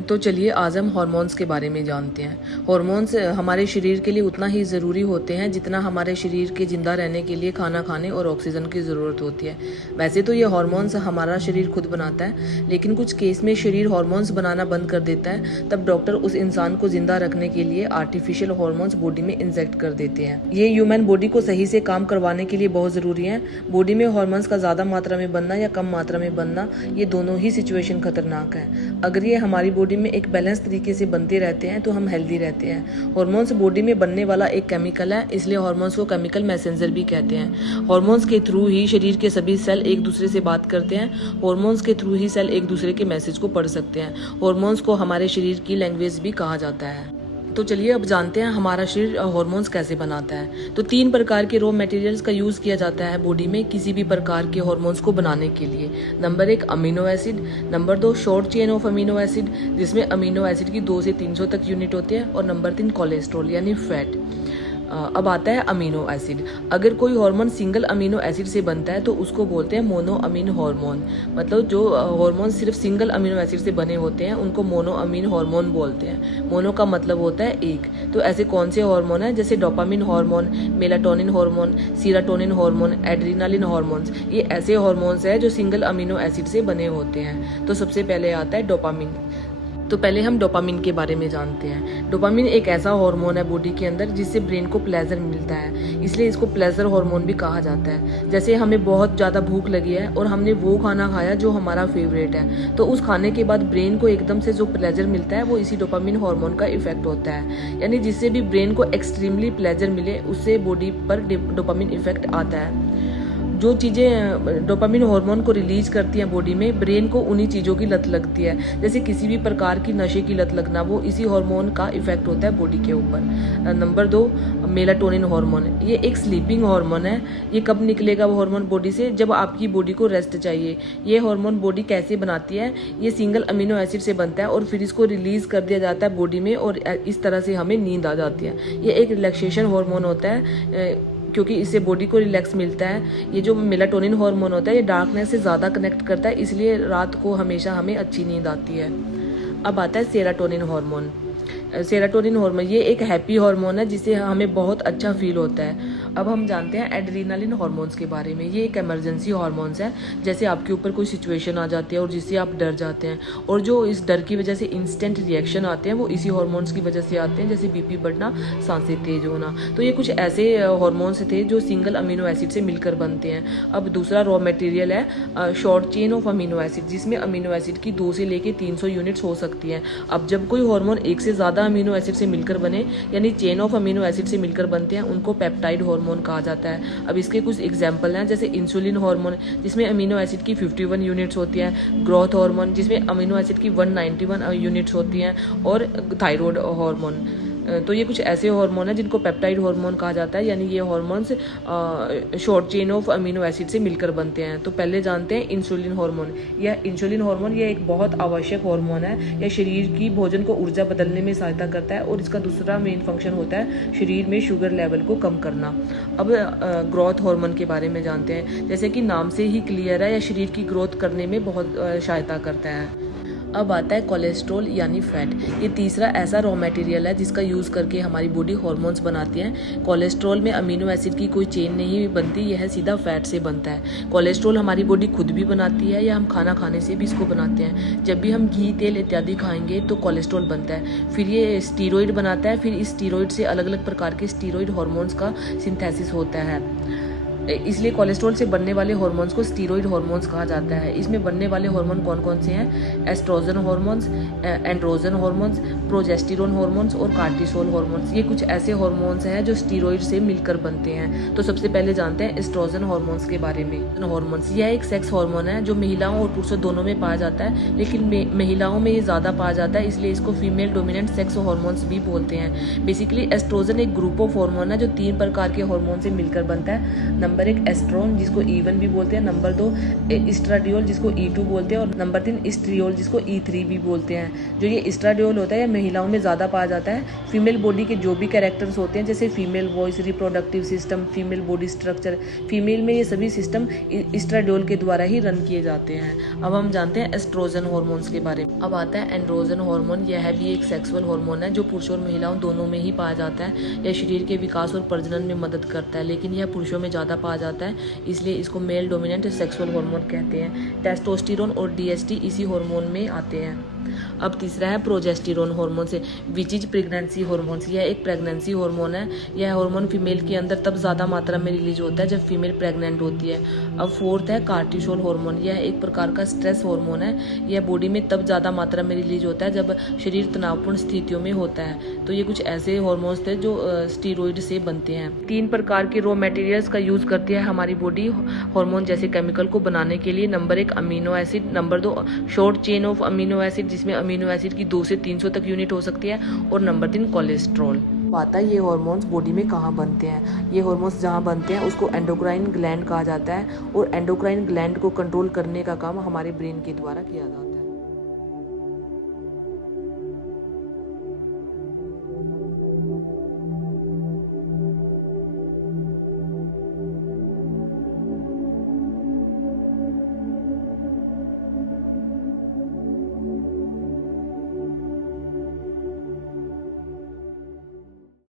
तो चलिए आज हम हार्मोन्स के बारे में जानते हैं। हार्मोन्स हमारे शरीर के लिए उतना ही ज़रूरी होते हैं जितना हमारे शरीर के ज़िंदा रहने के लिए खाना खाने और ऑक्सीजन की ज़रूरत होती है। वैसे तो ये हार्मोन्स हमारा शरीर खुद बनाता है, लेकिन कुछ केस में शरीर हार्मोन्स बनाना बंद कर देता है, तब डॉक्टर उस इंसान को जिंदा रखने के लिए आर्टिफिशियल हार्मोन्स बॉडी में इंजेक्ट कर देते हैं। ये ह्यूमन बॉडी को सही से काम करवाने के लिए बहुत ज़रूरी है। बॉडी में हार्मोन्स का ज़्यादा मात्रा में बनना या कम मात्रा में बनना, ये दोनों ही सिचुएशन खतरनाक है। अगर ये हमारी बॉडी में एक बैलेंस तरीके से बनते रहते हैं तो हम हेल्दी रहते हैं। हार्मोन्स बॉडी में बनने वाला एक केमिकल है, इसलिए हार्मोन्स को केमिकल मैसेंजर भी कहते हैं। हार्मोन्स के थ्रू ही शरीर के सभी सेल एक दूसरे से बात करते हैं। हार्मोन्स के थ्रू ही सेल एक दूसरे के मैसेज को पढ़ सकते हैं। हार्मोन्स को हमारे शरीर की लैंग्वेज भी कहा जाता है। तो चलिए अब जानते हैं हमारा शरीर हार्मोन्स कैसे बनाता है। तो 3 प्रकार के रॉ मटेरियल्स का यूज किया जाता है बॉडी में किसी भी प्रकार के हार्मोन्स को बनाने के लिए। Number 1 amino acid, number 2 short chain of amino acid, जिसमें अमीनो एसिड की 2 से 300 तक यूनिट होती है, और नंबर 3 कोलेस्ट्रॉल यानी फैट। अब आता है अमीनो एसिड। अगर कोई हार्मोन सिंगल अमीनो एसिड से बनता है तो उसको बोलते हैं मोनो अमीन हार्मोन। मतलब जो हार्मोन सिर्फ सिंगल अमीनो एसिड से बने होते हैं उनको मोनो अमीन हार्मोन बोलते हैं। मोनो का मतलब होता है एक। तो ऐसे कौन से हार्मोन है, जैसे dopamine hormone, melatonin hormone, serotonin hormone, adrenaline hormones, ये ऐसे हार्मोन्स हैं जो सिंगल अमीनो एसिड से बने होते हैं। तो सबसे पहले आता है डोपामिन। तो पहले हम डोपामिन के बारे में जानते हैं। डोपामिन एक ऐसा हार्मोन है बॉडी के अंदर जिससे ब्रेन को प्लेजर मिलता है, इसलिए इसको प्लेजर हार्मोन भी कहा जाता है। जैसे हमें बहुत ज़्यादा भूख लगी है और हमने वो खाना खाया जो हमारा फेवरेट है, तो उस खाने के बाद ब्रेन को एकदम से जो प्लेजर मिलता है वो इसी डोपामिन हार्मोन का इफेक्ट होता है। यानी जिससे भी ब्रेन को एक्सट्रीमली प्लेजर मिले उससे बॉडी पर डोपामिन इफेक्ट आता है। जो चीज़ें डोपामिन हार्मोन को रिलीज करती हैं बॉडी में, ब्रेन को उन्हीं चीज़ों की लत लगती है। जैसे किसी भी प्रकार की नशे की लत लगना, वो इसी हार्मोन का इफेक्ट होता है बॉडी के ऊपर। Number 2 melatonin hormone. ये एक स्लीपिंग हार्मोन है। ये कब निकलेगा वो हार्मोन बॉडी से, जब आपकी बॉडी को रेस्ट चाहिए। ये हार्मोन बॉडी कैसे बनाती है, ये सिंगल अमीनो एसिड से बनता है और फिर इसको रिलीज कर दिया जाता है बॉडी में, और इस तरह से हमें नींद आ जाती है। ये एक रिलैक्सेशन हार्मोन होता है, क्योंकि इससे बॉडी को रिलैक्स मिलता है। ये जो मेलाटोनिन हार्मोन होता है ये डार्कनेस से ज़्यादा कनेक्ट करता है, इसलिए रात को हमेशा हमें अच्छी नींद आती है। अब आता है सेरोटोनिन हार्मोन। सेरोटोनिन हार्मोन ये एक हैप्पी हार्मोन है जिससे हमें बहुत अच्छा फील होता है। अब हम जानते हैं एड्रेनालिन हार्मोन्स के बारे में। ये एक इमरजेंसी हार्मोन्स है। जैसे आपके ऊपर कोई सिचुएशन आ जाती है और जिससे आप डर जाते हैं, और जो इस डर की वजह से इंस्टेंट रिएक्शन आते हैं वो इसी हार्मोन्स की वजह से आते हैं, जैसे बीपी बढ़ना, सांसें तेज होना। तो ये कुछ ऐसे हार्मोन्स थे जो सिंगल अमीनो एसिड से मिलकर बनते हैं। अब दूसरा रॉ मटेरियल है short chain of amino acid, जिसमें अमीनो एसिड की 2 से लेकर 300 यूनिट्स हो सकती हैं। अब जब कोई हार्मोन एक से ज़्यादा अमीनो एसिड से मिलकर बने, यानी चेन ऑफ अमीनो एसिड से मिलकर बनते हैं, उनको पेप्टाइड हार्मोन कहा जाता है। अब इसके कुछ एग्जांपल हैं, जैसे इंसुलिन हार्मोन जिसमें अमीनो एसिड की 51 यूनिट्स होती हैं, ग्रोथ हार्मोन जिसमें अमीनो एसिड की 191 यूनिट्स होती हैं, और थायराइड हार्मोन। तो ये कुछ ऐसे हार्मोन हैं जिनको पेप्टाइड हार्मोन कहा जाता है, यानी ये hormones short chain of amino acid से मिलकर बनते हैं। तो पहले जानते हैं इंसुलिन हार्मोन। यह इंसुलिन हार्मोन ये एक बहुत आवश्यक हार्मोन है। यह शरीर की भोजन को ऊर्जा बदलने में सहायता करता है, और इसका दूसरा मेन फंक्शन होता है शरीर में शुगर लेवल को कम करना। अब ग्रोथ हार्मोन के बारे में जानते हैं। जैसे कि नाम से ही क्लियर है, यह शरीर की ग्रोथ करने में बहुत सहायता करता है। अब आता है कोलेस्ट्रॉल यानी फैट। ये तीसरा ऐसा रॉ मटेरियल है जिसका यूज़ करके हमारी बॉडी हार्मोन्स बनाती है। कोलेस्ट्रॉल में अमीनो एसिड की कोई चेन नहीं बनती, यह सीधा फैट से बनता है। कोलेस्ट्रॉल हमारी बॉडी खुद भी बनाती है, या हम खाना खाने से भी इसको बनाते हैं। जब भी हम घी, तेल इत्यादि खाएंगे तो कोलेस्ट्रॉल बनता है, फिर ये स्टीरॉइड बनाता है, फिर इस स्टीरॉइड से अलग अलग प्रकार के स्टीरॉइड हार्मोन्स का सिंथेसिस होता है। इसलिए कोलेस्ट्रॉल से बनने वाले हार्मोन्स को स्टीरॉइड हार्मोन्स कहा जाता है। इसमें बनने वाले हार्मोन कौन कौन से हैं? Estrogen hormones, androgen hormones, progesterone hormones और कार्टिसोल हार्मोन्स। ये कुछ ऐसे हार्मोन्स हैं जो स्टीरॉइड से मिलकर बनते हैं। तो सबसे पहले जानते हैं एस्ट्रोजन हार्मोन्स के बारे में। हार्मोन्स यह एक सेक्स हार्मोन है जो महिलाओं और पुरुषों दोनों में पाया जाता है, लेकिन महिलाओं में ये ज़्यादा पाया जाता है, इसलिए इसको फीमेल डोमिनेंट सेक्स हार्मोन्स भी बोलते हैं। बेसिकली एस्ट्रोजन एक ग्रुप ऑफ हार्मोन है जो 3 प्रकार के हार्मोन से मिलकर बनता है। नंबर 1 एस्ट्रोन जिसको E1 भी बोलते हैं, नंबर 2 इस्ट्राडियोल जिसको E2 बोलते हैं और नंबर 3 इस्ट्रियोल जिसको E3 भी बोलते हैं। जो ये इस्ट्राडियोल होता है यह महिलाओं में ज़्यादा पाया जाता है। फीमेल बॉडी के जो भी कैरेक्टर्स होते हैं जैसे female voice, reproductive system, female body structure, female में ये सभी सिस्टम इस्ट्राडियोल के द्वारा ही रन किए जाते हैं। अब हम जानते हैं एस्ट्रोजन हार्मोन्स के बारे में। अब आता है एंड्रोजन हार्मोन। यह भी एक सेक्सुअल हार्मोन है जो पुरुषों और महिलाओं दोनों में ही पाया जाता है। यह शरीर के विकास और प्रजनन में मदद करता है, लेकिन यह पुरुषों में ज़्यादा पाया जाता है, इसलिए इसको मेल डोमिनेंट सेक्सुअल हार्मोन कहते हैं। टेस्टोस्टेरोन और डीएचटी इसी हार्मोन में आते हैं। अब तीसरा है प्रोजेस्टेरोन हार्मोन से, विच इज प्रेगनेंसी हार्मोन्स। यह एक प्रेगनेंसी हार्मोन है। यह हार्मोन फीमेल के अंदर तब ज़्यादा मात्रा में रिलीज होता है जब फीमेल प्रेग्नेंट होती है। अब फोर्थ है कार्टिसोल हार्मोन। यह एक प्रकार का स्ट्रेस हार्मोन है। यह बॉडी में तब ज़्यादा मात्रा में रिलीज होता है जब शरीर तनावपूर्ण स्थितियों में होता है। तो ये कुछ ऐसे हार्मोन्स थे जो स्टीरॉइड से बनते हैं। 3 प्रकार के रॉ मटेरियल्स का यूज करती है हमारी बॉडी हार्मोन जैसे केमिकल को बनाने के लिए। Number 1 amino acid, number 2 short chain of amino acid जिसमें अमीनो एसिड की 2 से 300 तक यूनिट हो सकती है, और नंबर 3 कोलेस्ट्रॉल। आता है ये हार्मोन्स बॉडी में कहाँ बनते हैं। ये हार्मोन्स जहाँ बनते हैं उसको एंडोक्राइन ग्लैंड कहा जाता है, और एंडोक्राइन ग्लैंड को कंट्रोल करने का काम हमारे ब्रेन के द्वारा किया जाता है।